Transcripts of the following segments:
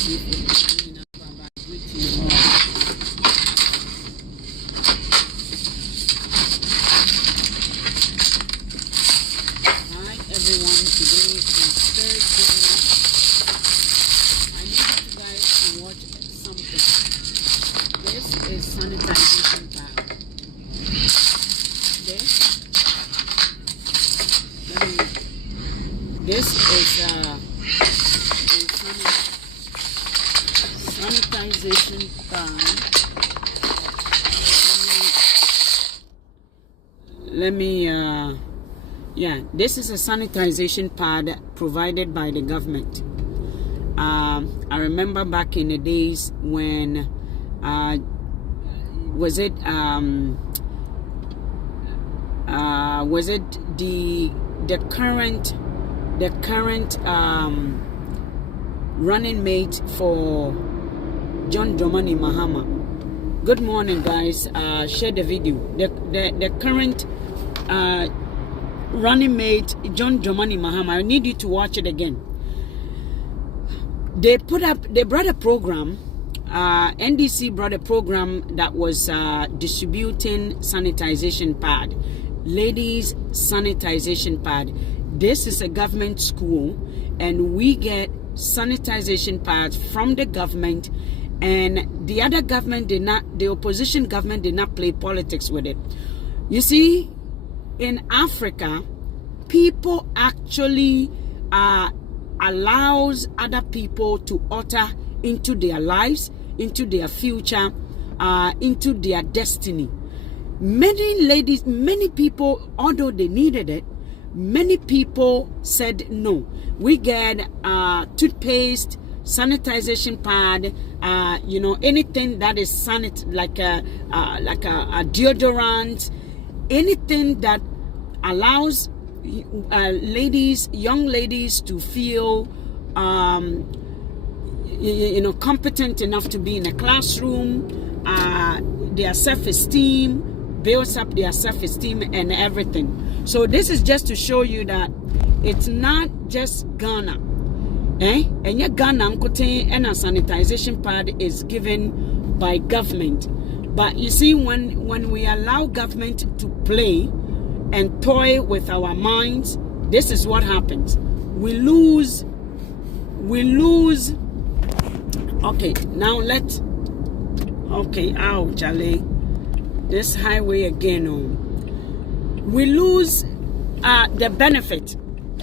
everyone. Today is Thursday. I need you guys to watch something. This is sanitization pad. This is sanitization pad. This is a sanitization pad provided by the government. I remember back in the days when was it the current running mate for John Dramani Mahama. Good morning, guys. Share the video. The current running mate John Dramani Mahama. I need you to watch it again. They brought a program. NDC brought a program that was distributing sanitization pad, ladies sanitization pad. This is a government school, and we get sanitization pads from the government. And the other government the opposition government did not play politics with it. You see, in Africa, people actually allows other people to utter into their lives, into their future, into their destiny. Many ladies, many people, although they needed it, many people said no. We get toothpaste, sanitization pad, anything that is like a deodorant, anything that allows young ladies to feel competent enough to be in a classroom. Their self-esteem builds up their self-esteem and everything. So this is just to show you that it's not just Ghana. And your Ghana and a sanitization pad is given by government. But you see, when we allow government to play and toy with our minds, this is what happens. We lose. Okay, now ow, Charlie. This highway again. We lose the benefit.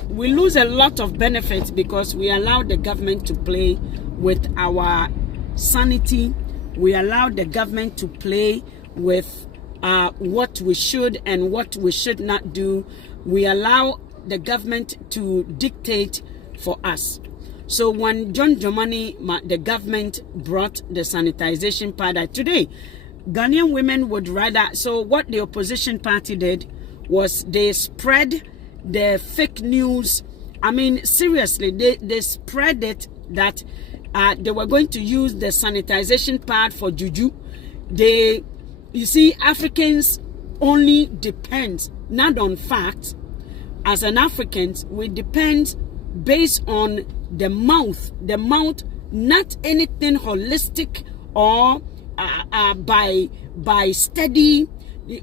We lose a lot of benefits because we allow the government to play with our sanity. We allow the government to play with what we should and what we should not do. We allow the government to dictate for us. So when John Dramani, the government brought the sanitization pad today, Ghanaian women would rather. So what the opposition party did was they spread the fake news. I mean, seriously, they spread it that they were going to use the sanitization pad for juju. You see, Africans only depend not on facts. As an Africans, we depend based on the mouth, not anything holistic or by study.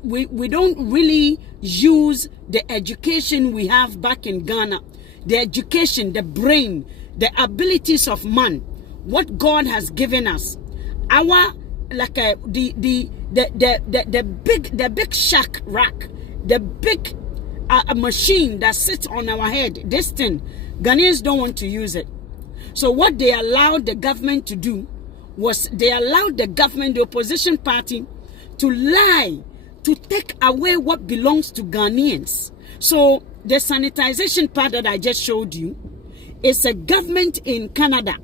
We don't really use the education we have back in Ghana, the education, the brain, the abilities of man, what God has given us. Our the big shack rack, the big machine that sits on our head. This thing, Ghanaians don't want to use it. So what they allowed the government to do was they allowed the government, the opposition party, to lie, to take away what belongs to Ghanaians. So the sanitization pad that I just showed you is a government in Canada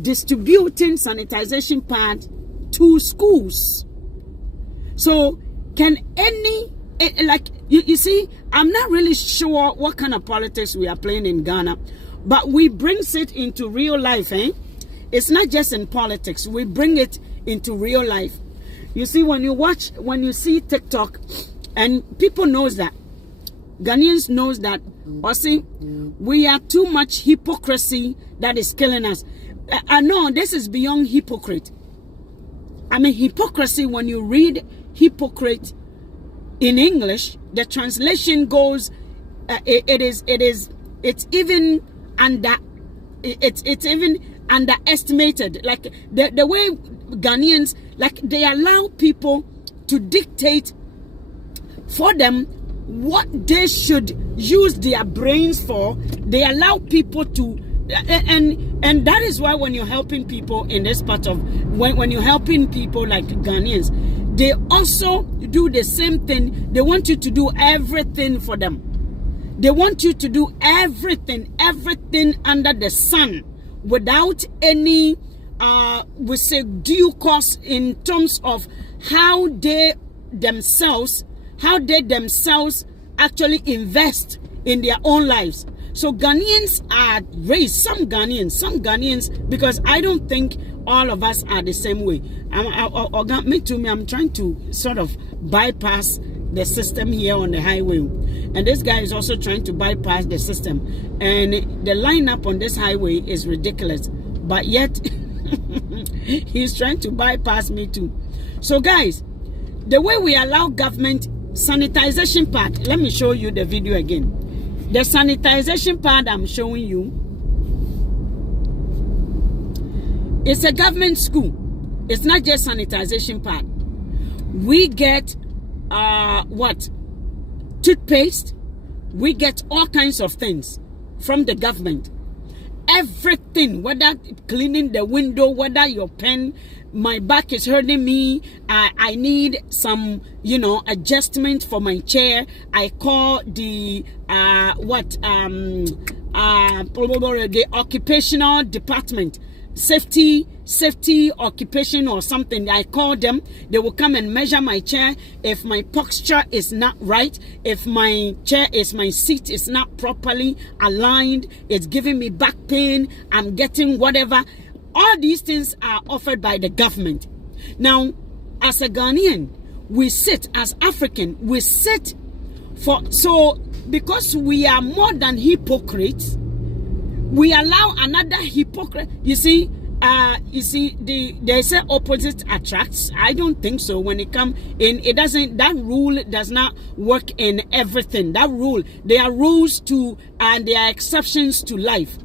distributing sanitization pad to schools. So can you see, I'm not really sure what kind of politics we are playing in Ghana, but we brings it into real life. It's not just in politics, we bring it into real life. You see, when you see TikTok, and people knows that, Ghanaians knows that, we are too much hypocrisy that is killing us. No, this is beyond hypocrite. I mean, hypocrisy, when you read hypocrite in English, the translation goes, it's even underestimated. Like the way Ghanaians, like, they allow people to dictate for them what they should use their brains for. They allow people to, and that is why when you're helping people in this part of, when you're helping people like Ghanaians, they also do the same thing. They want you to do everything for them. They want you to do everything under the sun, without any we say due course, in terms of how they themselves actually invest in their own lives. So Ghanaians are raised, some Ghanaians, because I don't think all of us are the same way. I'm trying to sort of bypass the system here on the highway, and this guy is also trying to bypass the system, and the lineup on this highway is ridiculous, but yet he's trying to bypass me too. So guys, the way we allow government sanitization part, let me show you the video again. The sanitization part I'm showing you, it's a government school. It's not just sanitization part. We get toothpaste, we get all kinds of things from the government. Everything, whether cleaning the window, whether your pen, my back is hurting me, I need some, adjustment for my chair. I call the the occupational department, safety occupation or something. I call them. They will come and measure my chair. If my posture is not right, if my seat is not properly aligned, it's giving me back pain, I'm getting whatever. All these things are offered by the government. Now, as a Ghanaian, we sit, as African, we sit so because we are more than hypocrites, we allow another hypocrite. You see, they say opposite attracts. I don't think so. When it comes in, it doesn't. That rule does not work in everything. That rule, there are rules to, and there are exceptions to life.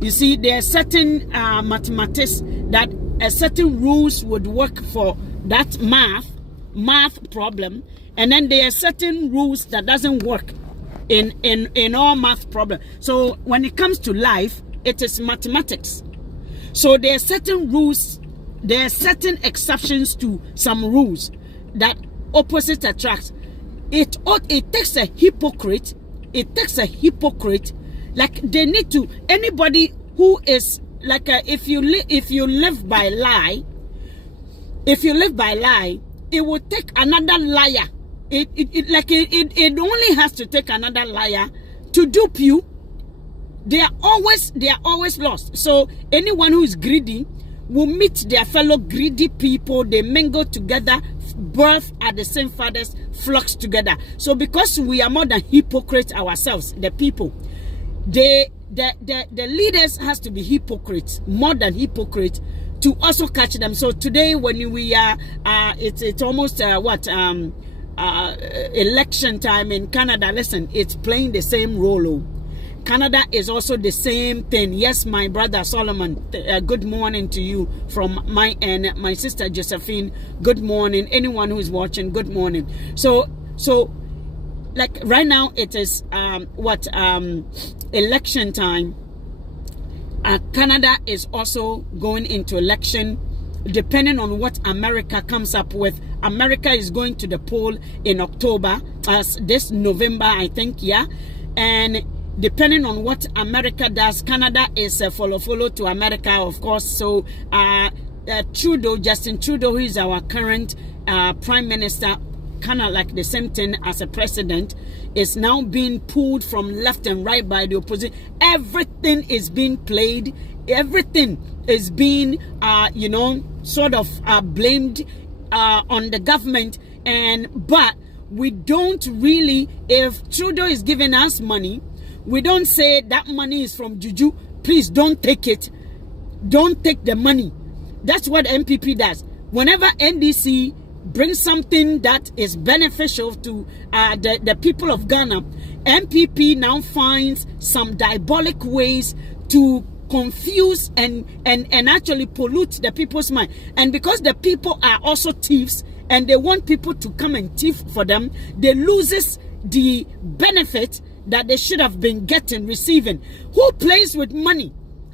You see, there are certain mathematics that certain rules would work for that math problem, and then there are certain rules that doesn't work in all math problems. So when it comes to life, it is mathematics. So there are certain rules, there are certain exceptions to some rules that opposite attracts. It takes a hypocrite. It takes a hypocrite. Like, they need to, anybody who is like if you live by lie, it will take another liar. It only has to take another liar to dupe you. They are always lost. So anyone who is greedy will meet their fellow greedy people. They mingle together, birth at the same fathers, flocks together. So because we are more than hypocrites ourselves, the people, the leaders has to be hypocrites, more than hypocrites, to also catch them. So today, when we are, it's almost election time in Canada. Listen, it's playing the same role. Canada is also the same thing. Yes, my brother Solomon, good morning to you from my end. My sister Josephine, good morning. Anyone who is watching, good morning. So like right now it is election time. Canada is also going into election, depending on what America comes up with. America is going to the poll in October, this November, I think, yeah. And depending on what America does, Canada is a follow to America, of course. So Justin Trudeau, who is our current prime minister, kind of like the same thing as a president, is now being pulled from left and right by the opposition. Everything is being played. Everything is being, sort of blamed on the government. But we don't really, if Trudeau is giving us money, we don't say that money is from Juju, please don't take it. don't take the money. That's what MPP does. Whenever NDC brings something that is beneficial to the people of Ghana, MPP now finds some diabolic ways to confuse and actually pollute the people's mind. And because the people are also thieves and they want people to come and thief for them, they loses the benefit that they should have been receiving. Who plays with money?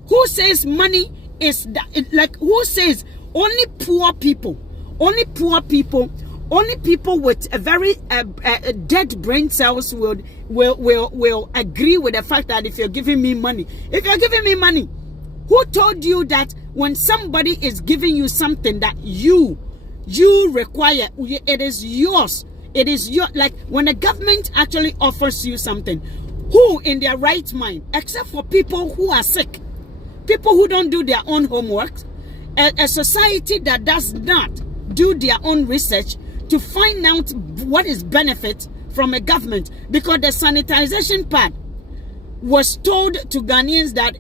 Who says money is like, who says only poor people with a very dead brain cells will agree with the fact that if you're giving me money, who told you that when somebody is giving you something that you require, it is yours? It is your, like when the government actually offers you something, who in their right mind, except for people who are sick, people who don't do their own homework, a society that does not do their own research to find out what is benefit from a government, because the sanitization part was told to Ghanaians that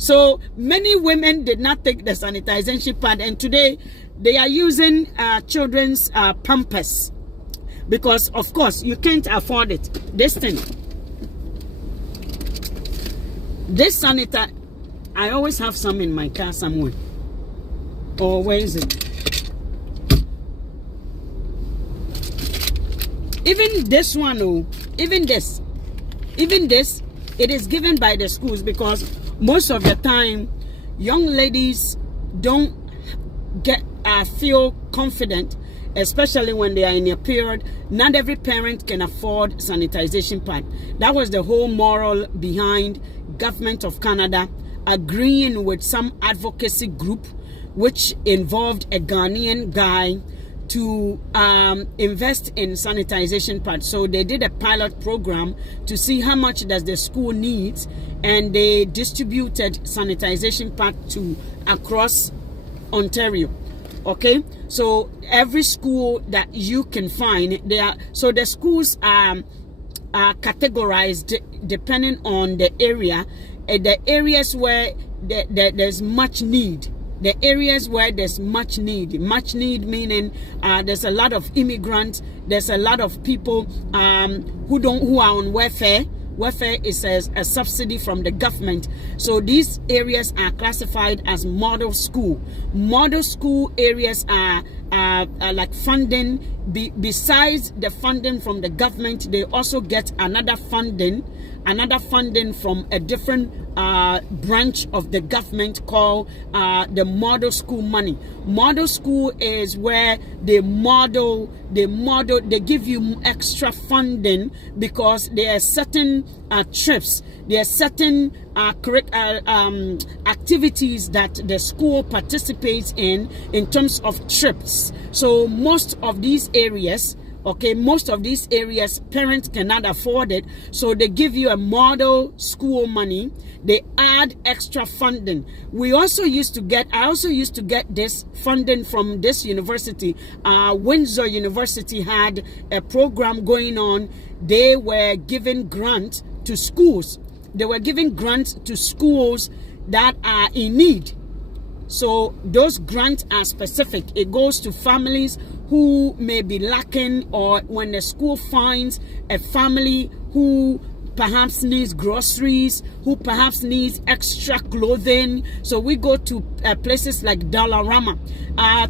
so many women did not take the sanitization part, and today they are using children's pampers because of course you can't afford it. This sanitizer, I always have some in my car somewhere. Or where is it? Even this one, oh, even this, it is given by the schools, because most of the time young ladies don't feel confident, especially when they are in a period. Not every parent can afford sanitization pad. That was the whole moral behind Government of Canada agreeing with some advocacy group which involved a Ghanaian guy to invest in sanitization pads. So they did a pilot program to see how much does the school needs, and they distributed sanitization pad to across Ontario. Okay, so every school that you can find, so the schools are categorized depending on the area. The areas where there's much need. The areas where there's much need meaning there's a lot of immigrants, there's a lot of people who are on welfare. Welfare is a subsidy from the government. So these areas are classified as model school. Model school areas are like funding. Besides the funding from the government, they also get another funding from a different branch of the government called the model school money. Model school is where they give you extra funding because there are certain trips, there are certain activities that the school participates in terms of trips. So most of these areas, parents cannot afford it, so they give you a model school money. They add extra funding. I also used to get this funding from this university. Windsor University had a program going on. They were giving grants to schools. They were giving grants to schools that are in need. So those grants are specific. It goes to families who may be lacking, or when the school finds a family who perhaps needs groceries, who perhaps needs extra clothing. So we go to places like Dollarama.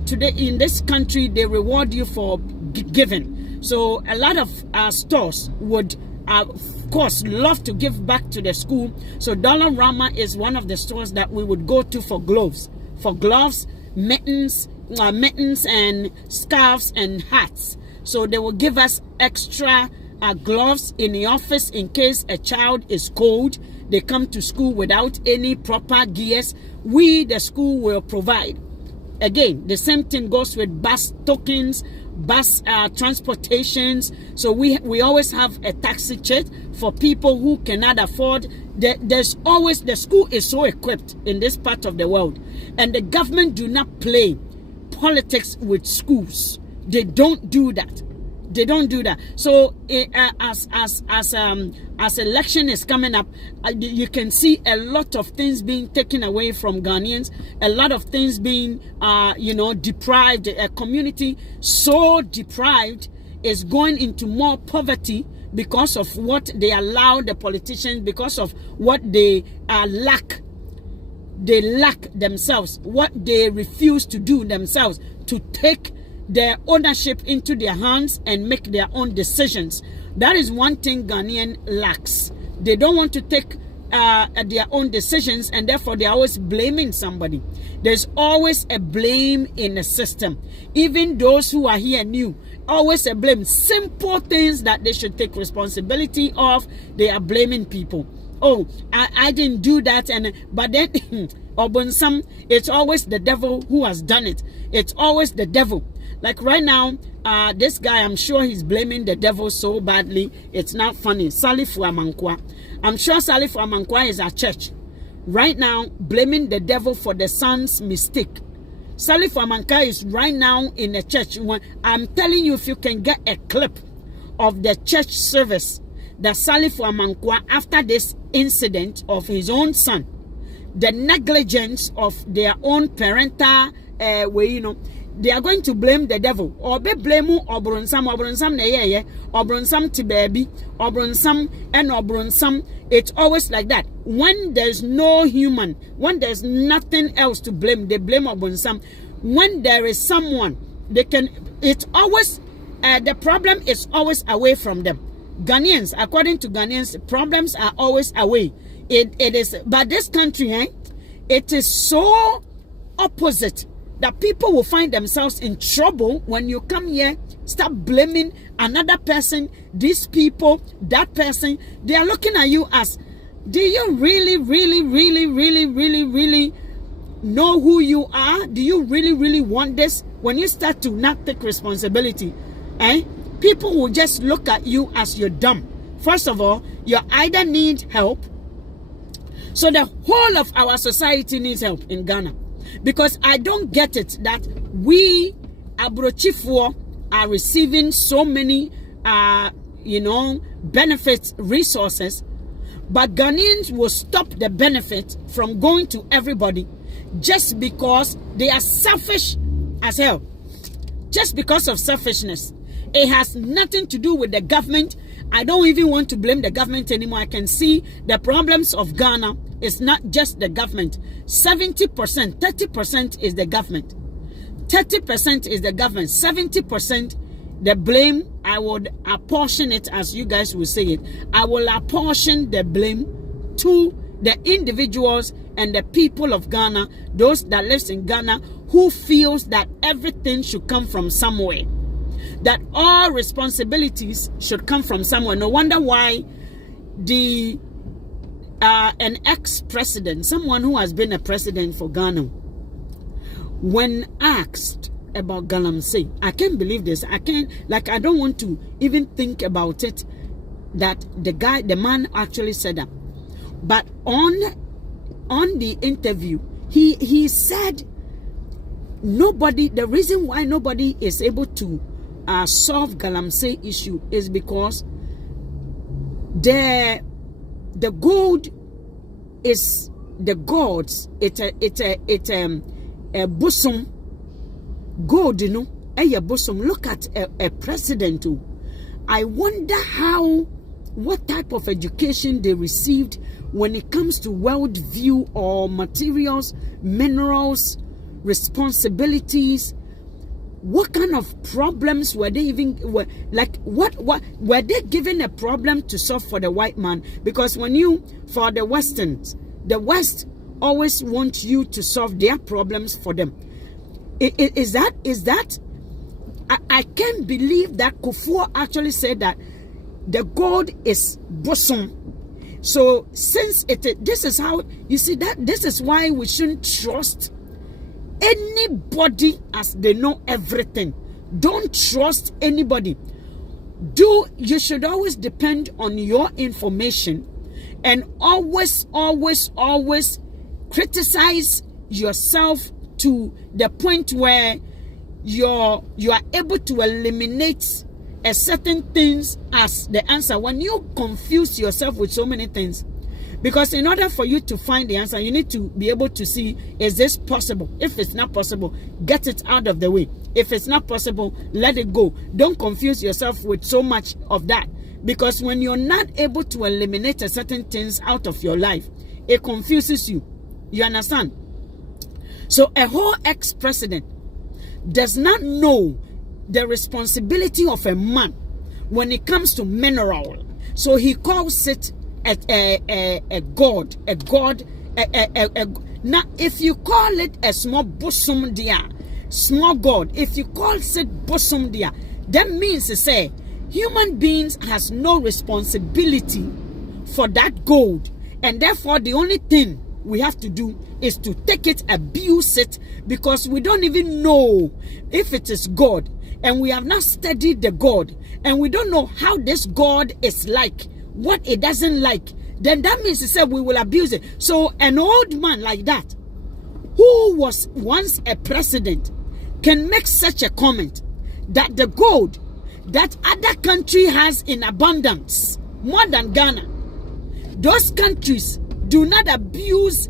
Today in this country, they reward you for giving. So a lot of stores would of course love to give back to the school. So Dollarama is one of the stores that we would go to for gloves, mittens and scarves and hats. So they will give us extra gloves in the office in case a child is cold. They come to school without any proper gears. We, the school, will provide. Again, the same thing goes with bus tokens, bus transportations. So we always have a taxi chat for people who cannot afford. There's always, the school is so equipped in this part of the world, and the government do not play politics with schools. They don't do that. They don't do that. So as election is coming up, you can see a lot of things being taken away from Ghanaians, a lot of things being deprived. A community so deprived is going into more poverty because of what they allow the politicians, because of what they lack. They lack themselves, what they refuse to do themselves, to take their ownership into their hands and make their own decisions. That is one thing Ghanaian lacks. They don't want to take their own decisions, and therefore they are always blaming somebody. There's always a blame in the system. Even those who are here new, always a blame. Simple things that they should take responsibility of, they are blaming people. Oh, I didn't do that, but then Obunsam, it's always the devil who has done it. It's always the devil. Like right now, this guy, I'm sure he's blaming the devil so badly, it's not funny. Salifu Amankwa. I'm sure Salifu Amankwa is at church right now, blaming the devil for the son's mistake. Salifu Amankwa is right now in the church. I'm telling you, if you can get a clip of the church service that Salifu Amankwa, after this incident of his own son, the negligence of their own parental way, they are going to blame the devil. Or be blame Obrunsam na Obrunsam tibebi, Obrunsam and Obrunsam. It's always like that. When there's no human, when there's nothing else to blame, they blame Obrunsam. When there is someone, they can. It's always the problem is always away from them. Ghanaians, according to Ghanaians, problems are always away. It is, but this country, it is so opposite that people will find themselves in trouble when you come here, start blaming another person, these people, that person. They are looking at you as, do you really know who you are? Do you really want this? When you start to not take responsibility, people will just look at you as you're dumb. First of all, you either need help. So the whole of our society needs help in Ghana. Because I don't get it that we, Abrochifo, are receiving so many, benefits, resources, but Ghanaians will stop the benefit from going to everybody just because they are selfish as hell. Just because of selfishness. It has nothing to do with the government. I don't even want to blame the government anymore. I can see the problems of Ghana. It's not just the government. 70%, 30% is the government. 30% is the government. 70% the blame, I would apportion it, as you guys will say it. I will apportion the blame to the individuals and the people of Ghana, those that lives in Ghana, who feels that everything should come from somewhere. That all responsibilities should come from somewhere. No wonder why an ex-president, someone who has been a president for Ghana, when asked about Galamsey, I can't believe this. I don't want to even think about it, that the man actually said that. But on the interview, he said the reason why nobody is able to solve Galamsey issue is because the gold is the gods. It's a bosom gold, a bosom. Look at a president. I wonder what type of education they received when it comes to world view or materials, minerals, responsibilities. What kind of problems were they what were they given a problem to solve for the white man? Because for the Westerns, the West always want you to solve their problems for them. Is that I can't believe that Akufu actually said that the gold is bosom. So since this is how you see that, this is why we shouldn't trust anybody as they know everything. Don't trust anybody. You should always depend on your information, and always criticize yourself to the point where you are able to eliminate a certain things as the answer, when you confuse yourself with so many things, because in order for you to find the answer, you need to be able to see, is this possible? If it's not possible, get it out of the way. If it's not possible, let it go. Don't confuse yourself with so much of that, because when you're not able to eliminate a certain things out of your life, it confuses you. You understand? So a whole ex-president does not know the responsibility of a man when it comes to mineral. So he calls it a god. Now, if you call it a small bosom dia, small god, if you call it bosom dia, that means to say human beings has no responsibility for that gold, and therefore the only thing we have to do is to take it, abuse it, because we don't even know if it is God, and we have not studied the God, and we don't know how this God is like, what it doesn't like. Then that means to say we will abuse it. So an old man like that, who was once a president, can make such a comment that the gold that other country has in abundance, more than Ghana, those countries do not abuse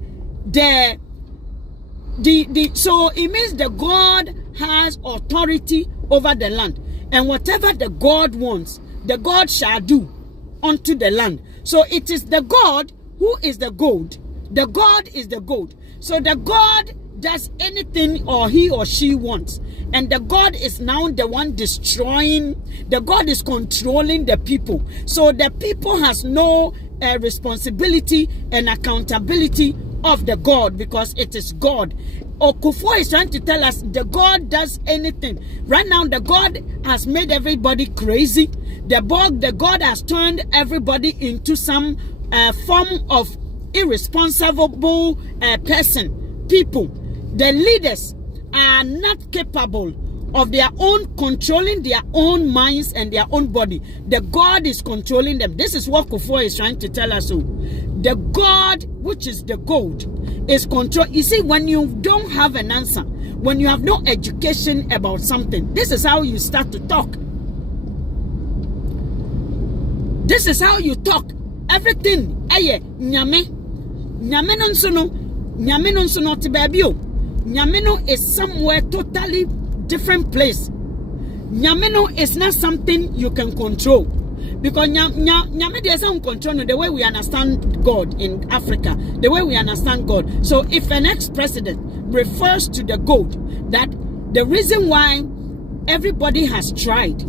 so it means the God has authority over the land, and whatever the God wants, the God shall do unto the land. So it is the God who is the gold. The God is the gold. So the God does anything or he or she wants, and the God is now the one destroying. The God is controlling the people. So the people has no responsibility and accountability of the God, because it is God. Akufu is trying to tell us the God does anything. Right now, the God has made everybody crazy. The God has turned everybody into some form of irresponsible people. The leaders are not capable of their own controlling their own minds and their own body. The God is controlling them. This is what Akufu is trying to tell us. So the God, which is the gold, is control. You see, when you don't have an answer, when you have no education about something, this is how you start to talk. This is how you talk. Everything, nyame no nso no te baby o. Nyame no is somewhere totally different place. Nyame no is not something you can control, because nyame there is some control the way we understand God in Africa, the way we understand God. So if an ex-president refers to the gold, that the reason why everybody has tried,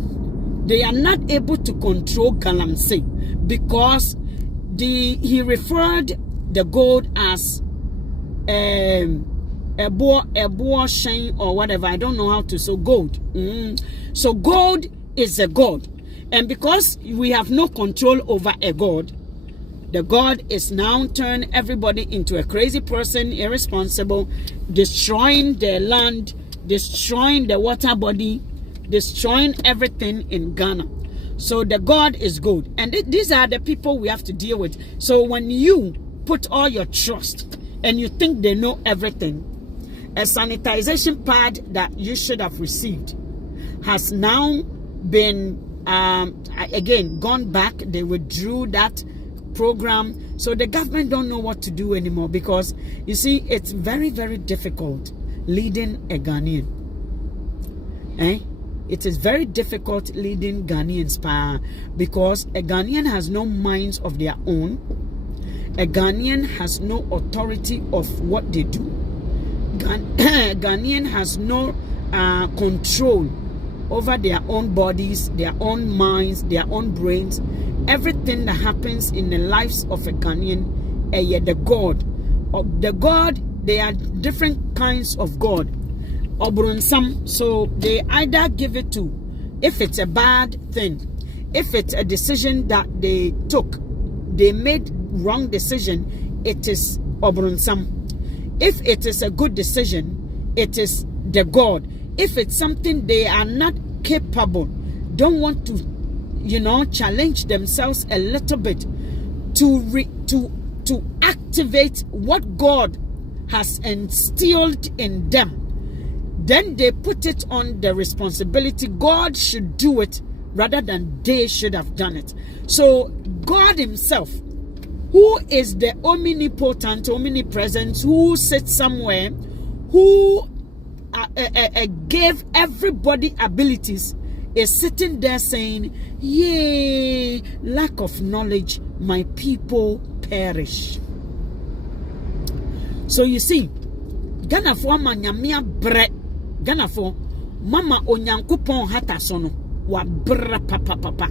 they are not able to control Galamsey, because he referred the gold as a boar shine or whatever. I don't know how to. So gold. So gold is a god, and because we have no control over a god, the god is now turned everybody into a crazy person, irresponsible, destroying the land, destroying the water body, destroying everything in Ghana. So the God is good, and these are the people we have to deal with. So when you put all your trust and you think they know everything, a sanitization pad that you should have received has now been again gone back. They withdrew that program, so the government don't know what to do anymore, because you see, it's very, very difficult leading a Ghanaian. It is very difficult leading Ghanaians, because a Ghanaian has no minds of their own. A Ghanaian has no authority of what they do. Ghanaian has no control over their own bodies, their own minds, their own brains. Everything that happens in the lives of a Ghanaian, the God, there are different kinds of God. So they either give it to, if it's a bad thing, if it's a decision that they took, they made wrong decision, it is Obrunsam. If it is a good decision, it is the God. If it's something they are not capable, don't want to, challenge themselves a little bit to activate what God has instilled in them, then they put it on the responsibility. God should do it rather than they should have done it. So God himself, who is the omnipotent, omnipresent, who sits somewhere, who gave everybody abilities, is sitting there saying, yay, lack of knowledge, my people perish. So you see, Ghana for manyamia bre, Ghana for mama onyankopon hata sono wa bra papa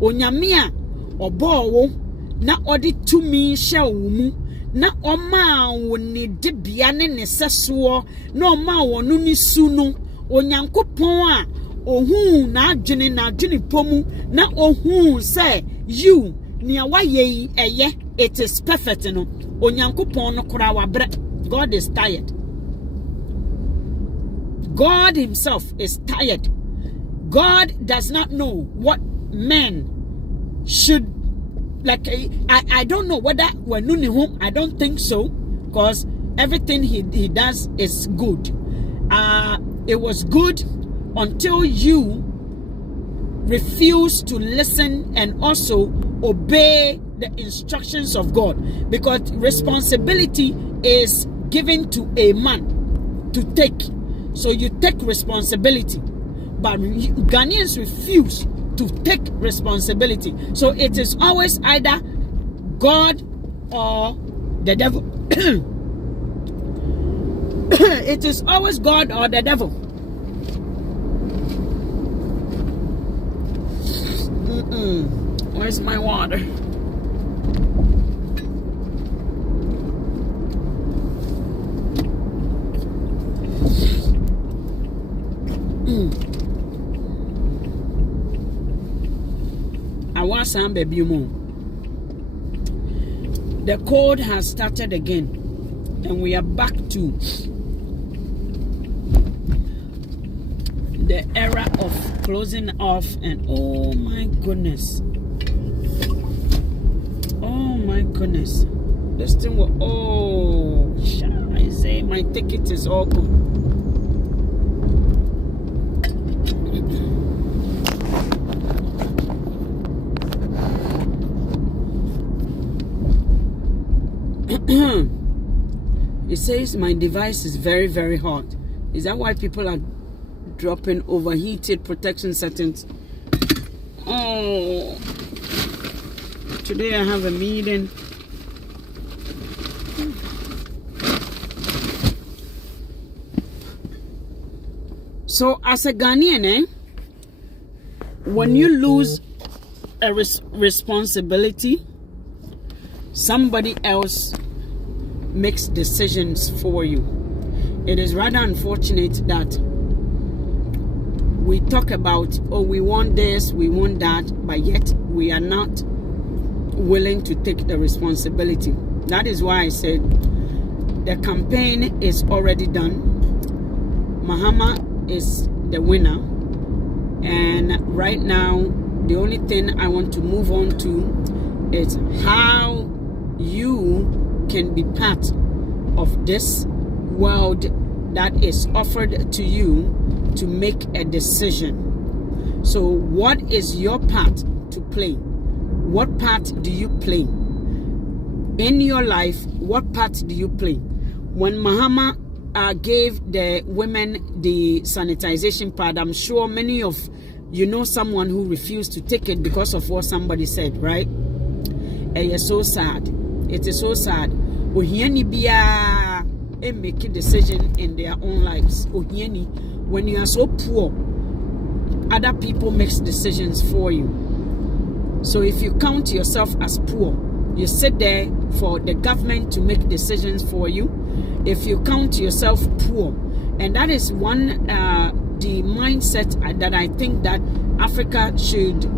onyamia obo na odi tumi hye wo mu na oma wo ne debia ne ne seso na oma wo no ni su no onyankopon a ohun na adwene pomu na ohun say you nia waye eye it is perfect no onyankopon no kora wa bra. God is tired. God himself is tired. God does not know what men should, like, I don't know whether we're nuni home. I don't think so, because everything he does is good. It was good until you refuse to listen and also obey the instructions of God, because responsibility is given to a man to take. So you take responsibility, but Ghanaians refuse to take responsibility. So it is always either God or the devil. It is always God or the devil. Where's my water? The cold has started again, and we are back to the era of closing off. And oh my goodness, this thing will, oh, I say my ticket is all good. It says my device is very, very hot. Is that why people are dropping overheated protection settings? Oh, today I have a meeting. So as a Ghanaian, when you lose a responsibility, somebody else makes decisions for you. It is rather unfortunate that we talk about, oh, we want this, we want that, but yet we are not willing to take the responsibility. That is why I said the campaign is already done. Mahama is the winner, and right now the only thing I want to move on to is how you can be part of this world that is offered to you to make a decision. So what is your part to play? What part do you play in your life? What part do you play? When Mahama gave the women the sanitization pad, I'm sure many of you know someone who refused to take it because of what somebody said, right? And it's so sad. It is so sad. Ohiani biya make a decision in their own lives. Ohiani, when you are so poor, other people makes decisions for you. So if you count yourself as poor, you sit there for the government to make decisions for you. If you count yourself poor, and that is one the mindset that I think that Africa should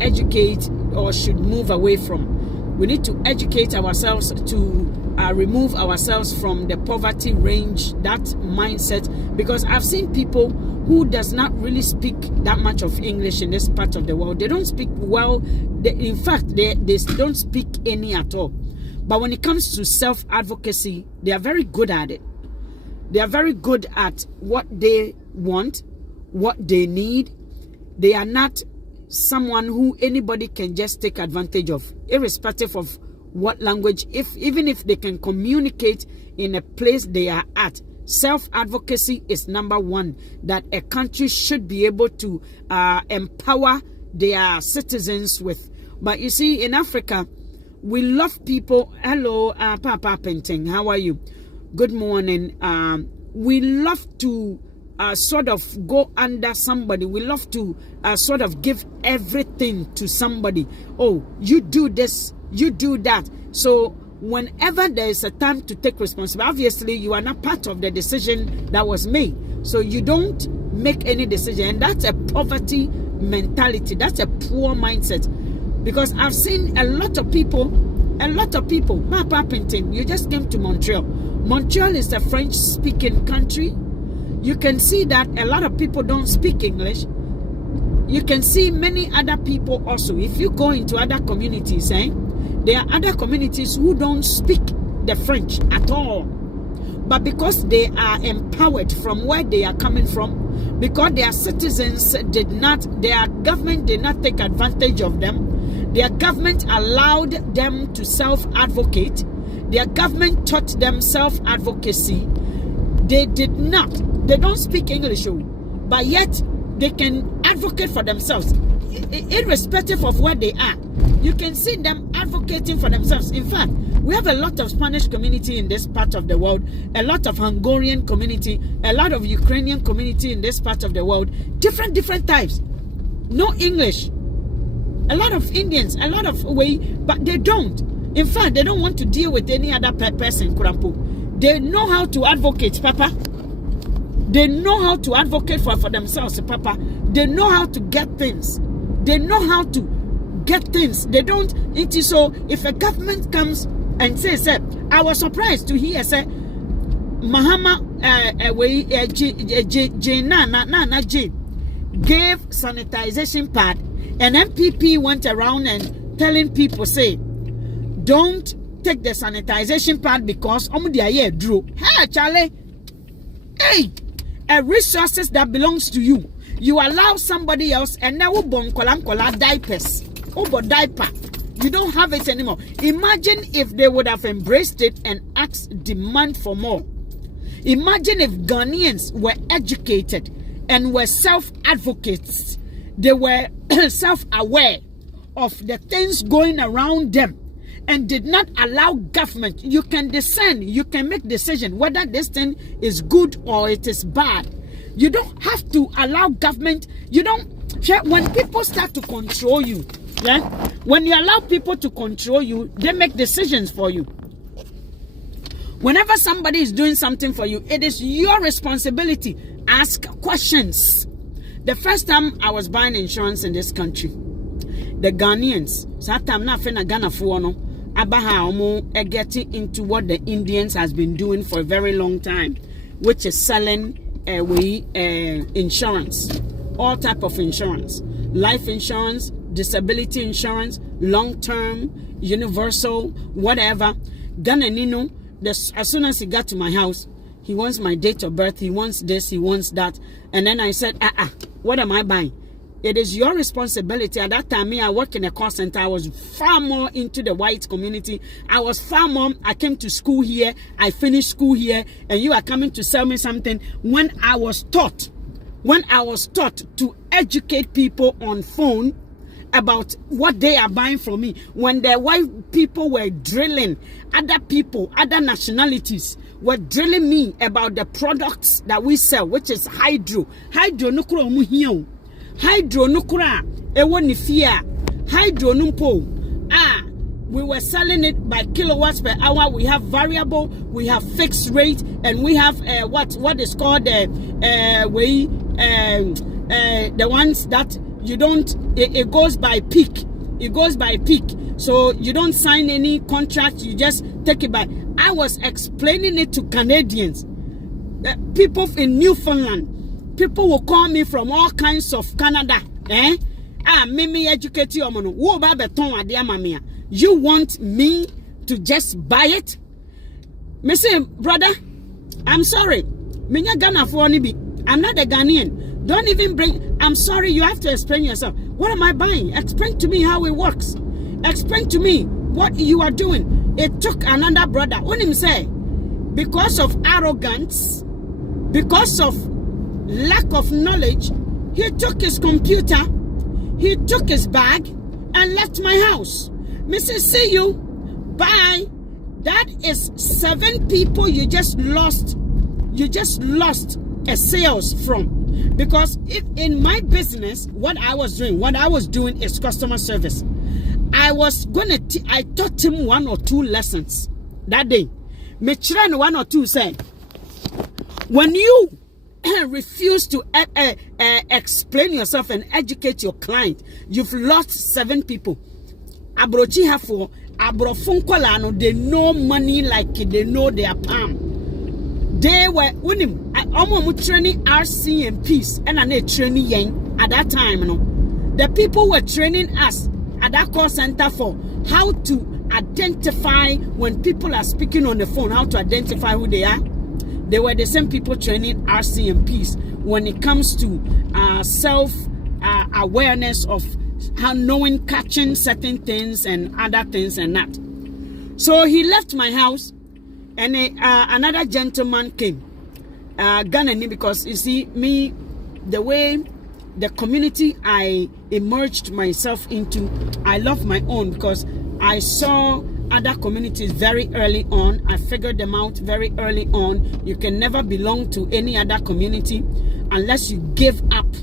educate or should move away from. We need to educate ourselves to remove ourselves from the poverty range, that mindset, because I've seen people who does not really speak that much of English in this part of the world. They don't speak well. In fact, they don't speak any at all. But when it comes to self-advocacy, they are very good at it. They are very good at what they want, what they need. They are not someone who anybody can just take advantage of, irrespective of what language, even if they can communicate in a place they are at. Self-advocacy is number one, that a country should be able to empower their citizens with. But you see, in Africa, we love people. Hello, Papa Penting, how are you? Good morning. We love to sort of go under somebody. We love to sort of give everything to somebody. Oh, you do this, you do that. So whenever there is a time to take responsibility, obviously you are not part of the decision that was made. So you don't make any decision. And that's a poverty mentality. That's a poor mindset. Because I've seen a lot of people, Papa Penting, you just came to Montreal. Montreal is a French-speaking country. You can see that a lot of people don't speak English. You can see many other people also. If you go into other communities, there are other communities who don't speak the French at all. But because they are empowered from where they are coming from, because their citizens their government did not take advantage of them, their government allowed them to self-advocate, their government taught them self-advocacy, they don't speak English, but yet they can advocate for themselves, irrespective of where they are. You can see them advocating for themselves. In fact, we have a lot of Spanish community in this part of the world, a lot of Hungarian community, a lot of Ukrainian community in this part of the world, different types. No English. A lot of Indians, a lot of but they don't. In fact, they don't want to deal with any other person, Kurampo. They know how to advocate, Papa. They know how to advocate for themselves, Papa. They know how to get things. They know how to get things. They don't. It is so. If a government comes and says, I was surprised to hear say, Mahama gave sanitization pad, and MPP went around and telling people, say, don't take the sanitization pad because drew. Hey, Charlie. Hey, a resources that belongs to you. You allow somebody else, and now diapers. Diaper. You don't have it anymore. Imagine if they would have embraced it and asked demand for more. Imagine if Ghanaians were educated and were self-advocates. They were self-aware of the things going around them and did not allow government. You can discern, you can make decision whether this thing is good or it is bad. You don't have to allow government. You don't. When people start to control you, when you allow people to control you, they make decisions for you. Whenever somebody is doing something for you, it is your responsibility. Ask questions. The first time I was buying insurance in this country, the Ghanaians, getting into what the Indians has been doing for a very long time, which is selling insurance, all type of insurance, life insurance, disability insurance, long-term, universal, whatever. Ghana Nino, as soon as he got to my house, he wants my date of birth, he wants this, he wants that. And then I said, what am I buying? It is your responsibility. At that time, I worked in a call center. I was far more into the white community. I was far more, I came to school here, I finished school here, and you are coming to sell me something. When I was taught to educate people on phone about what they are buying from me, when the white people were drilling other people, other nationalities, were drilling me about the products that we sell, which is hydro nukura omuhiyo, hydro nukura ewonifia, hydro numpo. We were selling it by kilowatts per hour. We have variable, we have fixed rate, and we have what is called the ones that you don't. It goes by peak. It goes by peak. So you don't sign any contract. You just take it by. I was explaining it to Canadians, people in Newfoundland. People will call me from all kinds of Canada. Mimi educate you. You want me to just buy it? Me say, brother, I'm sorry. I'm not a Ghanaian. Don't even bring. I'm sorry. You have to explain yourself. What am I buying? Explain to me how it works. Explain to me what you are doing. It took another brother. When him say, because of arrogance, because of lack of knowledge, he took his computer, he took his bag, and left my house. Mrs. See you. Bye. That is 7 people you just lost. You just lost a sales from. Because if in my business, what I was doing is customer service. I taught him 1 or 2 lessons that day. Me children 1 or 2 said, when you refuse to explain yourself and educate your client, you've lost 7 people. Abrochi have for abrofunkolano, they know money like they know their palm. They were winning. Almost training RC and peace, and I training yang at that time. The people were training us at that call center for how to identify when people are speaking on the phone, how to identify who they are. They were the same people training RC and peace when it comes to self awareness of how knowing, catching certain things and other things and that. So he left my house. And another gentleman came, Ghanaian, because you see, me, the way the community I emerged myself into, I love my own because I saw other communities very early on. I figured them out very early on. You can never belong to any other community unless you give up,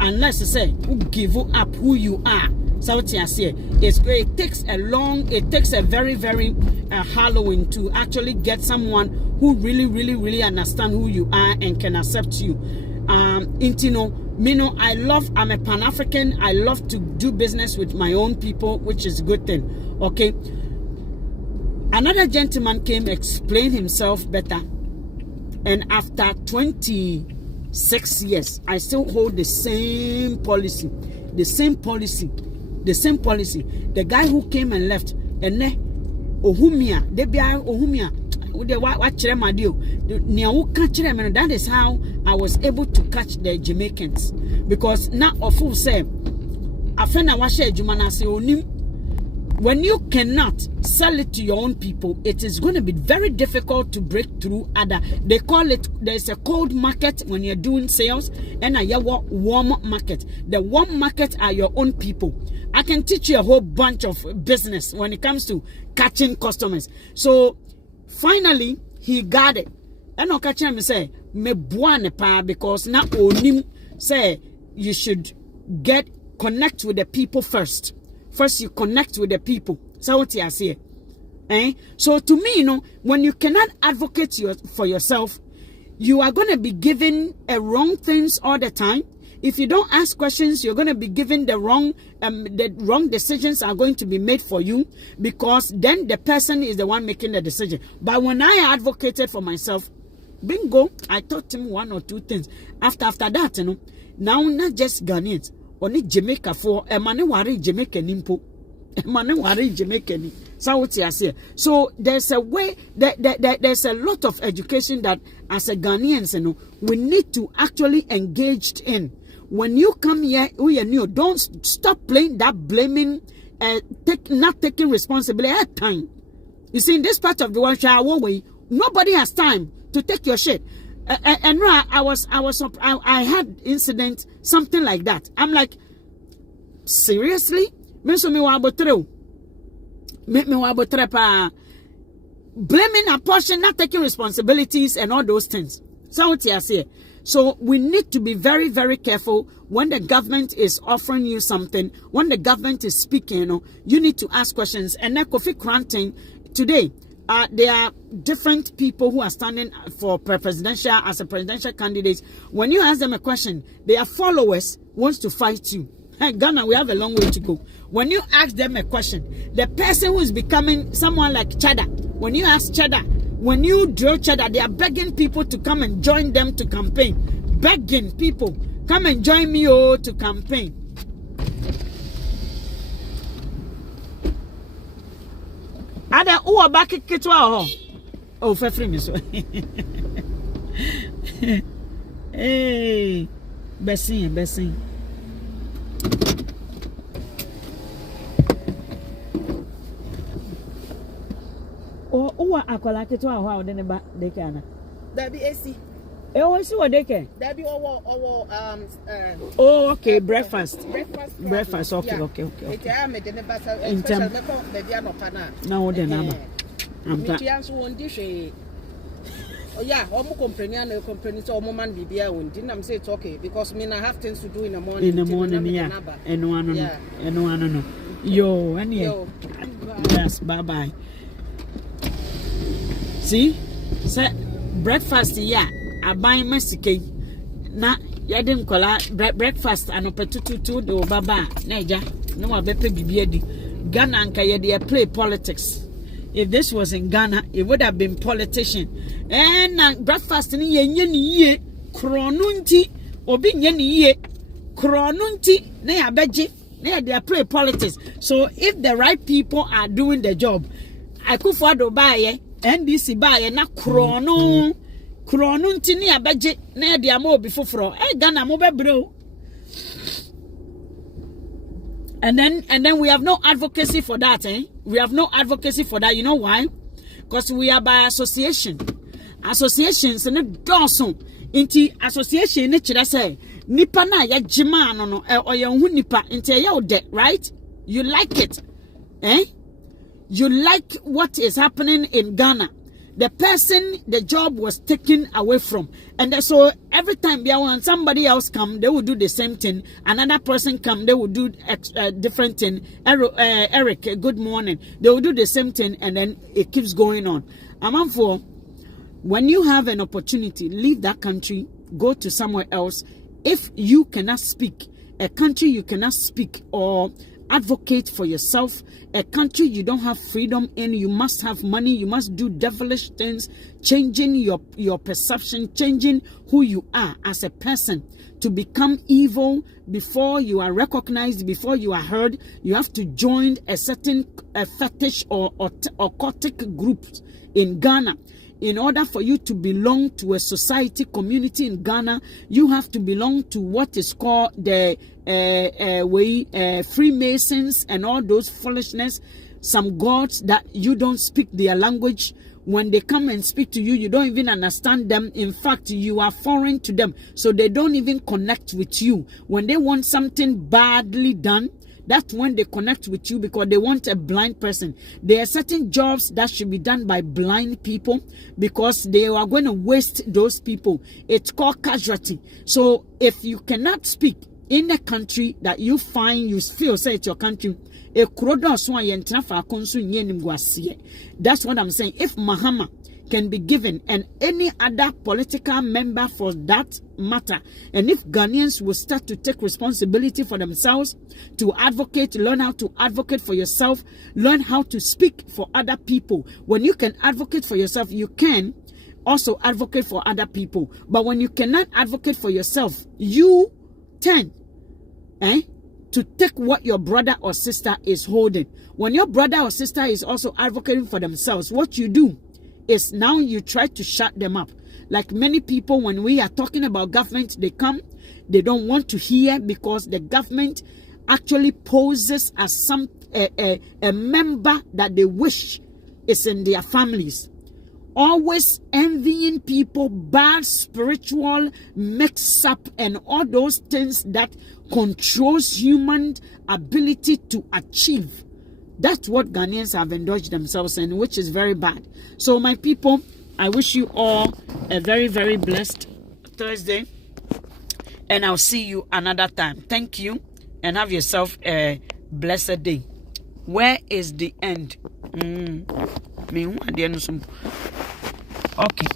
unless you say, who give up who you are. So it takes a very, very hallowing to actually get someone who really understand who you are and can accept you. I'm a Pan-African. I love to do business with my own people, which is a good thing. Okay. Another gentleman came, explained himself better, and after 26 years, I still hold the same policy. The guy who came and left, and that is how I was able to catch the Jamaicans. Because now of who say, when you cannot sell it to your own people, it is going to be very difficult to break through other. They call it, there's a cold market when you're doing sales, and a warm market. The warm market are your own people. I can teach you a whole bunch of business when it comes to catching customers. So finally, he got it. And I'll catch him and say, me buane pa, because now onim say you should connect with the people first. First, you connect with the people. So what you say? So to me, when you cannot advocate for yourself, you are going to be given wrong things all the time. If you don't ask questions, you're going to be given the wrong decisions are going to be made for you, because then the person is the one making the decision. But when I advocated for myself, bingo, I taught him 1 or 2 things. After that, now not just Ghanaians, only Jamaica for a man worry Jamaican impo. A man worry Jamaican. So what you say? So there's a way there's a lot of education that as a Ghanaians, we need to actually engage in. When you come here, we are new. Don't stop playing that blaming, not taking responsibility at time. You see, in this part of the world, nobody has time to take your shit. And I had incident, something like that. I'm like, seriously? Blaming a portion, not taking responsibilities and all those things. So what you say? So we need to be very, very careful when the government is offering you something, when the government is speaking, you need to ask questions. And then Kofi Granting today, there are different people who are standing for presidential as a presidential candidate. When you ask them a question, their followers wants to fight you. Hey, Ghana, we have a long way to go. When you ask them a question, the person who is becoming someone like Cheddar, when you ask Cheddar, when you draw Cheddar, they are begging people to come and join them to campaign. Begging people, come and join me to campaign. Ada uwa baki kitwa ho. Oh, free me so. Hey, Bessie. akola keto a ho a de ne ba daycare na. That be AC. E o si wo daycare. That be Oh, okay, breakfast. Breakfast. Okay. It am de ne ba special me ko baby anopa na. Na wo de na ma. Am ta. Me so won di hwe. Oh yeah, company so man bibia won. I'm say it's okay because me I have things to do in the morning. Yeah. No. Yo, any. Yes, bye. See? Say breakfast yeah, I buy mesike. Na yadem kola breakfast anopetututu de obaba na eja. No wa bepe bibia di. Ghana anka ye play politics. If this was in Ghana, it would have been politician. And breakfast ni ye kronunti obi ye kronunti na ya beji na they play politics. So if the right people are doing the job, Akufu Ado baye NDC baye na kronunti ni ya beji na they ama obi foforo. Ghana mo be bro. And then we have no advocacy for that, We have no advocacy for that. You know why? Because we are by association. Associations and it doesn't. Inti association ne chira say nipa na ya jima no or ya hu nipa inti ya ode, right? You like it. You like what is happening in Ghana. The person the job was taken away from, and so every time when somebody else come, they will do the same thing. Another person come, they will do different thing. Eric, good morning. They will do the same thing, and then it keeps going on. I'm for when you have an opportunity, leave that country, go to somewhere else. If you cannot speak, a country you cannot speak or advocate for yourself, a country you don't have freedom in, you must have money, you must do devilish things, changing your perception, changing who you are as a person to become evil before you are recognized, before you are heard. You have to join a certain fetish or occultic group in Ghana. In order for you to belong to a society, community in Ghana, you have to belong to what is called the Freemasons and all those foolishness. Some gods that you don't speak their language. When they come and speak to you, you don't even understand them. In fact, you are foreign to them. So they don't even connect with you. When they want something badly done, that's when they connect with you because they want a blind person. There are certain jobs that should be done by blind people because they are going to waste those people. It's called casualty. So if you cannot speak in a country that you find, you feel, say it's your country, that's what I'm saying. If Mahama can be given and any other political member for that matter, and if Ghanaians will start to take responsibility for themselves, to advocate, learn how to advocate for yourself, learn how to speak for other people. When you can advocate for yourself, you can also advocate for other people. But when you cannot advocate for yourself, you tend to take what your brother or sister is holding. When your brother or sister is also advocating for themselves, what you do is now you try to shut them up. Like many people, when we are talking about government, they come, they don't want to hear because the government actually poses as a member that they wish is in their families. Always envying people, bad spiritual mix-up and all those things that controls human ability to achieve. That's what Ghanaians have indulged themselves in, which is very bad. So my people, I wish you all a very, very blessed Thursday. And I'll see you another time. Thank you. And have yourself a blessed day. Where is the end? Okay.